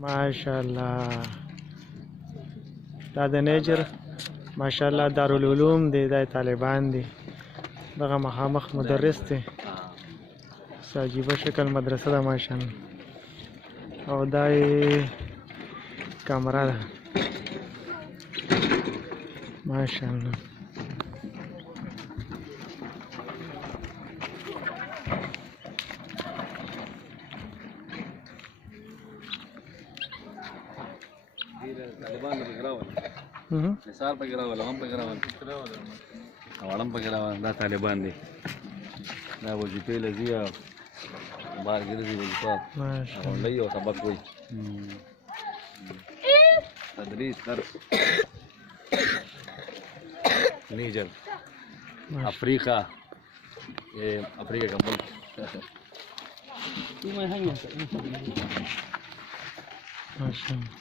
ماشاءالله دا د نیجر ماشاءالله دارالعلوم دی دا طالبان دي دغه مخامخ مدرس دی عجیبه شکل مدرسه ده ماشاءالله او دا یې کمره ده ماشاءالله طالبان پکې راول نثار پکې راول هم پکې راول او علم پکې راول دا طالبان دي دا وظیفې لذي بار ګرځي وظیفه غونډي او سبق وي تدریس درس نیجر افریقہ افریقہ کا ملک ماشاءالله ماشاءالله